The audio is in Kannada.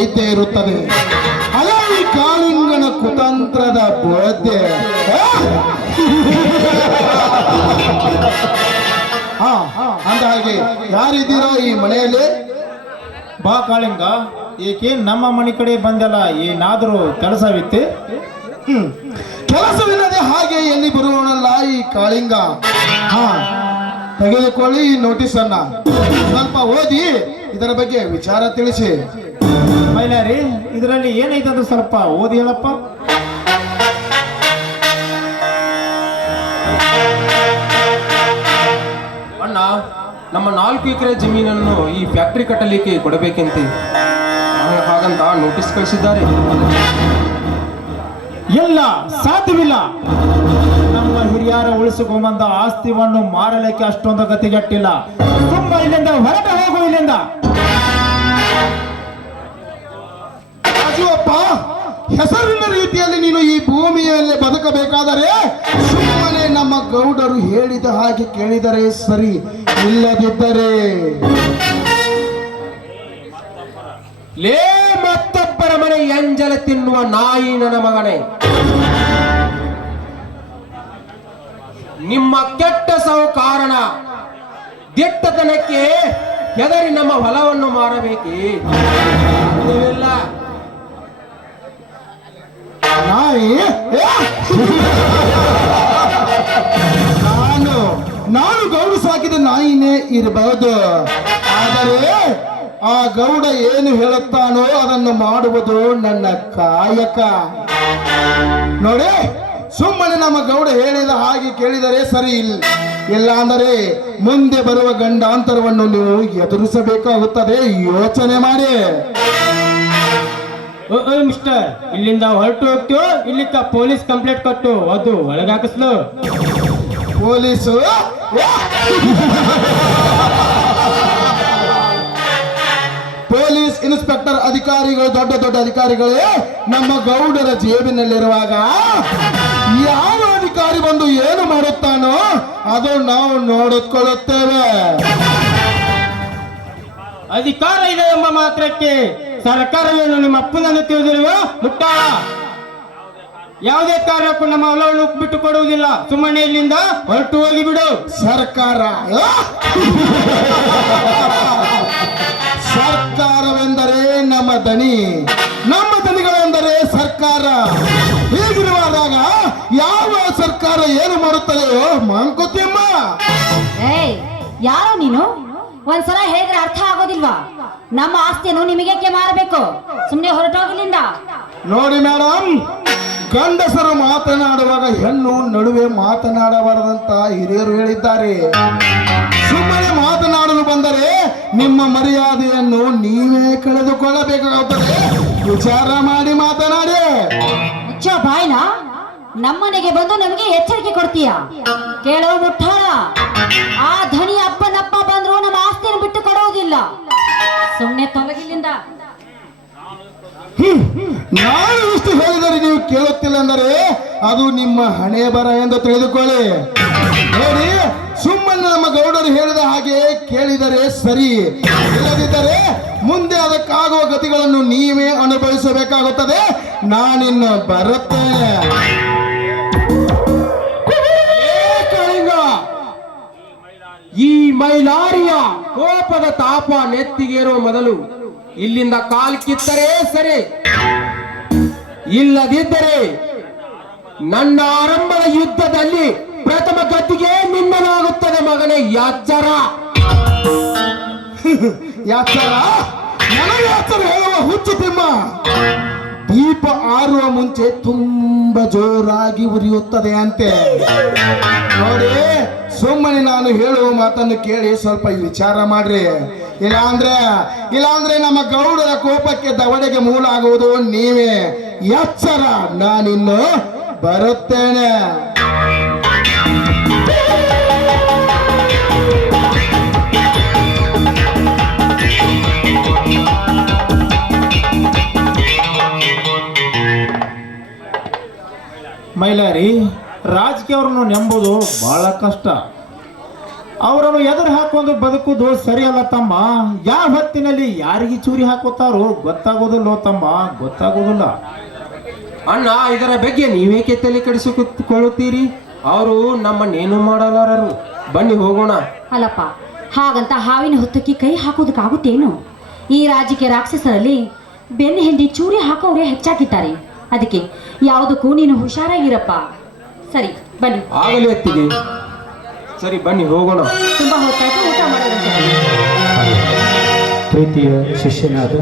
ಇದ್ದೇ ಇರುತ್ತದೆ. ಹಲವು ಈ ಕಾಳಿಂಗನ ಕುತಂತ್ರದ ಬೋಧೆ. ಹಾ? ಅಂದ ಹಾಗೆ ಯಾರಿದ್ದೀರೋ ಈ ಮನೆಯಲ್ಲಿ? ಬಾ ಕಾಳಿಂಗ, ಏಕೆ ನಮ್ಮ ಮನೆ ಕಡೆ ಬಂದಲ್ಲ? ಏನಾದರೂ ಕೆಲಸವಿತ್ತೆ? ಹ್ಮ್. ಕೆಲಸವಿಲ್ಲದೆ ಹಾಗೆ ಎಲ್ಲಿ ಬರುವವನಲ್ಲ ಈ ಕಾಳಿಂಗ? ಹಾ, ತೆಗೆದುಕೊಳ್ಳಿ ಈ ನೋಟಿಸ್ ಅನ್ನ ಸ್ವಲ್ಪ ಓದಿ, ಇದರ ಬಗ್ಗೆ ವಿಚಾರ ತಿಳಿಸಿ. ಮೈಲಾರಿ ಇದರಲ್ಲಿ ಏನೈತೆ ಅದು ಸ್ವಲ್ಪ ಓದಿ ಹೇಳಪ್ಪ. ಅಣ್ಣ ನಮ್ಮ ನಾಲ್ಕು ಎಕರೆ ಜಮೀನನ್ನು ಈ ಫ್ಯಾಕ್ಟರಿ ಕಟ್ಟಲಿಕ್ಕೆ ಕೊಡಬೇಕಂತೆ. ಹಾಗಂತ ನೋಟಿಸ್ ಕಳಿಸಿದ್ದಾರೆ. ಇಲ್ಲ ಸಾಧ್ಯವಿಲ್ಲ. ನಮ್ಮ ಹಿರಿಯರ ಉಳಿಸಿಕೊಂಬಂದ ಆಸ್ತಿವನ್ನು ಮಾರಲಿಕ್ಕೆ ಅಷ್ಟೊಂದು ಗತಿಗಟ್ಟಿಲ್ಲ. ತುಂಬ ಇಲ್ಲಿಂದ ಹೊರಗೆ ಹೋಗು ಇಲ್ಲಿಂದ. ರಾಜುವಪ್ಪ ಹೆಸರಿನ ರೀತಿಯಲ್ಲಿ ನೀನು ಈ ಭೂಮಿಯಲ್ಲಿ ಬದುಕಬೇಕಾದರೆ ಸುಮ್ಮನೆ ನಮ್ಮ ಗೌಡರು ಹೇಳಿದ ಹಾಗೆ ಕೇಳಿದರೆ ಸರಿ, ಇಲ್ಲದಿದ್ದರೆ. ಲೇ ಮತ್ತೊಬ್ಬರ ಮನೆ ಎಂಜಲ ತಿನ್ನುವ ನಾಯಿ ನನ್ನ ಮಗನೇ. ನಿಮ್ಮ ಕೆಟ್ಟ ಸಾವು ಕಾರಣ. ದಿಟ್ಟತನಕ್ಕೆ ಹೆದರಿ ನಮ್ಮ ಹೊಲವನ್ನು ಮಾರಬೇಕೇ. ನಾಯಿ! ನಾನು ನಾನು ಗೌಡ ಸಾಕಿದ ನಾಯಿನೇ ಇರಬಹುದು. ಆದರೆ ಆ ಗೌಡ ಏನು ಹೇಳುತ್ತಾನೋ ಅದನ್ನು ಮಾಡುವುದು ನನ್ನ ಕಾಯಕ. ನೋಡಿ, ಸುಮ್ಮನೆ ನಮ್ಮ ಗೌಡ ಹೇಳಿದ ಹಾಗೆ ಕೇಳಿದರೆ ಸರಿ ಇಲ್ಲ ಇಲ್ಲ ಅಂದರೆ ಮುಂದೆ ಬರುವ ಗಂಡಾಂತರವನ್ನು ನೀವು ಎದುರಿಸಬೇಕಾಗುತ್ತದೆ. ಯೋಚನೆ ಮಾಡಿ. ಮಿಸ್ಟರ್ ಇಲ್ಲಿಂದ ಹೊರಟು ಹೋಗ್ತೀವೋ ಇಲ್ಲಿ ಪೊಲೀಸ್ ಕಂಪ್ಲೇಂಟ್ ಕೊಟ್ಟು ಅದು ಒಳಗಾಕಿಸ್ಲು ಪೊಲೀಸು? ಪೊಲೀಸ್ ಇನ್ಸ್ಪೆಕ್ಟರ್ ಅಧಿಕಾರಿಗಳು ದೊಡ್ಡ ದೊಡ್ಡ ಅಧಿಕಾರಿಗಳು ನಮ್ಮ ಗೌಡರ ಜೇಬಿನಲ್ಲಿರುವಾಗ ಯಾವ ಅಧಿಕಾರಿ ಬಂದು ಏನು ಮಾಡುತ್ತಾನೋ ಅದು ನಾವು ನೋಡಿಕೊಳ್ಳುತ್ತೇವೆ. ಅಧಿಕಾರ ಇದೆ ಎಂಬ ಮಾತ್ರಕ್ಕೆ ಸರ್ಕಾರವೇನು ನಿಮ್ಮ ಅಪ್ಪನನ್ನು ತಿಳಿದಿರುವ? ಮುಟ್ಟ ಯಾವುದೇ ಕಾರ್ಯಕ್ಕೂ ನಮ್ಮ ಹೊಲವನ್ನು ಬಿಟ್ಟು ಕೊಡುವುದಿಲ್ಲ. ಸುಮ್ಮನೆ ಇಲ್ಲಿಂದ ಹೊರಟು ಹೋಗಿ ಬಿಡು ಸರ್ಕಾರ? ಸರ್ಕಾರವೆಂದರೆ ನಮ್ಮ ದನಿ. ನಮ್ಮ ದನಿಗಳೆಂದರೆ ಸರ್ಕಾರ. ಹೀಗಿರುವಾಗ ಯಾವ ಸರ್ಕಾರ ಏನು ಮಾಡುತ್ತದೆಯೋ ಮಂಕುತಿಮ್ಮ ಏಯ್ ಯಾರೋ ನೀನು? ಒಂದ್ಸಲ ಹೇಳಿದ್ರೆ ಅರ್ಥ ಆಗೋದಿಲ್ವಾ? ನಮ್ಮ ಆಸ್ತಿಯನ್ನು ನಿಮಗೆ ಮಾರಬೇಕು? ಸುಮ್ಮನೆ ಹೊರಟೋಗಿಲ್ಲಿಂದ? ನೋಡಿ ಮೇಡಮ್ ಗಂಡಸರು ಮಾತನಾಡುವಾಗ ಹೆಣ್ಣು ನಡುವೆ ಮಾತನಾಡಬಾರದಂತ ಹಿರಿಯರು ಹೇಳಿದ್ದಾರೆ. ಸುಮ್ಮನೆ ಮಾತನಾಡಲು ಬಂದರೆ ನಿಮ್ಮ ಮರ್ಯಾದೆಯನ್ನು ನೀವೇ ಕಳೆದುಕೊಳ್ಳಬೇಕಾಗುತ್ತದೆ ವಿಚಾರ ಮಾಡಿ ಮಾತನಾಡಿ. ಅಚ್ಚ ಬಾಯ್ನ ನಮ್ಮನೆಗೆ ಬಂದು ನಮಗೆ ಎಚ್ಚರಿಕೆ ಕೊಡ್ತೀಯ? ಕೇಳೋ ಮುಟ್ಟಾಳ ಆ ಧನಿ ಅಪ್ಪನಪ್ಪ ಅದು ನಿಮ್ಮ ಹಣೆ ಬರ ಎಂದು ತಿಳಿದುಕೊಳ್ಳಿ. ಹೇಳಿ ಸುಮ್ಮನೆ ನಮ್ಮ ಗೌಡರು ಹೇಳಿದ ಹಾಗೆ ಕೇಳಿದರೆ ಸರಿ, ಇಲ್ಲದಿದ್ದರೆ ಮುಂದೆ ಅದಕ್ಕಾಗುವ ಗತಿಗಳನ್ನು ನೀವೇ ಅನುಭವಿಸಬೇಕಾಗುತ್ತದೆ. ನಾನಿನ್ನು ಬರುತ್ತೇನೆ. ಈ ಮೈಲಾರಿಯ ಕೋಪದ ತಾಪ ನೆತ್ತಿಗೇರುವ ಮೊದಲು ಇಲ್ಲಿಂದ ಕಾಲ್ ಕಿತ್ತರೆ ಸರಿ. ಇಲ್ಲದಿದ್ದರೆ ನನ್ನ ಆರಂಭದ ಯುದ್ಧದಲ್ಲಿ ಪ್ರಥಮ ಗದ್ದಿಗೆ ನಿನ್ನನಾಗುತ್ತದೆ ಮಗನೇ ಯಾಚರ ಯಾಚರ ಯಾಚರ ಹೇಳುವ ಹುಚ್ಚು ತಿಮ್ಮ. ದೀಪ ಆರುವ ಮುಂಚೆ ತುಂಬ ಜೋರಾಗಿ ಉರಿಯುತ್ತದೆ ಅಂತೆ. ನೋಡಿ, ಸುಮ್ಮನೆ ನಾನು ಹೇಳುವ ಮಾತನ್ನು ಕೇಳಿ ಸ್ವಲ್ಪ ವಿಚಾರ ಮಾಡ್ರಿ. ಇಲ್ಲ ಅಂದ್ರೆ ಇಲ್ಲ ಅಂದ್ರೆ ನಮ್ಮ ಗೌಡರ ಕೋಪಕ್ಕೆ ದವಡೆಗೆ ಮೂಲ ಆಗುವುದು ನೀವೇ ಎಚ್ಚರ ನಾನಿನ್ನು ಬರುತ್ತೇನೆ. ಮೈಲಾರಿ, ರಾಜಕೀಯವ್ರನ್ನು ನೆಂಬುದು ಬಹಳ ಕಷ್ಟ. ಅವರನ್ನು ಎದುರು ಹಾಕೊಂಡು ಬದುಕುದು ಸರಿಯಲ್ಲ ತಮ್ಮ. ಯಾವ ಹೊತ್ತಿನಲ್ಲಿ ಯಾರಿಗೆ ಚೂರಿ ಹಾಕೋತಾರೋ ಗೊತ್ತಾಗೋದಿಲ್ಲೋ ತಮ್ಮ, ಗೊತ್ತಾಗೋದಿಲ್ಲ. ಅಣ್ಣ ಇದರ ಬಗ್ಗೆ ನೀವೇಕೆ ತಲೆ ಕೆಡಿಸಿಕೊಳ್ಳುತ್ತೀರಿ ಅವರು ನಮ್ಮನ್ನೇನು ಮಾಡಲಾರರು? ಬನ್ನಿ ಹೋಗೋಣ. ಅಲ್ಲಪ್ಪ ಹಾಗಂತ ಹಾವಿನ ಹೊತ್ತಕ್ಕೆ ಕೈ ಹಾಕೋದಕ್ಕಾಗುತ್ತೇನು ಈ ರಾಜಕೀಯ ರಾಕ್ಷಸರಲ್ಲಿ ಬೆನ್ನು ಹಿಂದಿ ಚೂರಿ ಹಾಕೋರೆ ಹೆಚ್ಚಾಗಿದ್ದಾರೆ. ಅದಕ್ಕೆ ಯಾವುದಕ್ಕೂ ನೀನು ಹುಷಾರಾಗಿರಪ್ಪ. ಸರಿ ಬನ್ನಿ. ಆಗಲಿ ಅತ್ತಿಗೆ ಸರಿ ಬನ್ನಿ ಹೋಗೋಣ. ತುಂಬಾ ಹೊತ್ತಾಯ್ತು ಊಟ ಮಾಡೋದಕ್ಕೆ. ಪ್ರೀತಿಯ ಶಿಷ್ಯನಾದ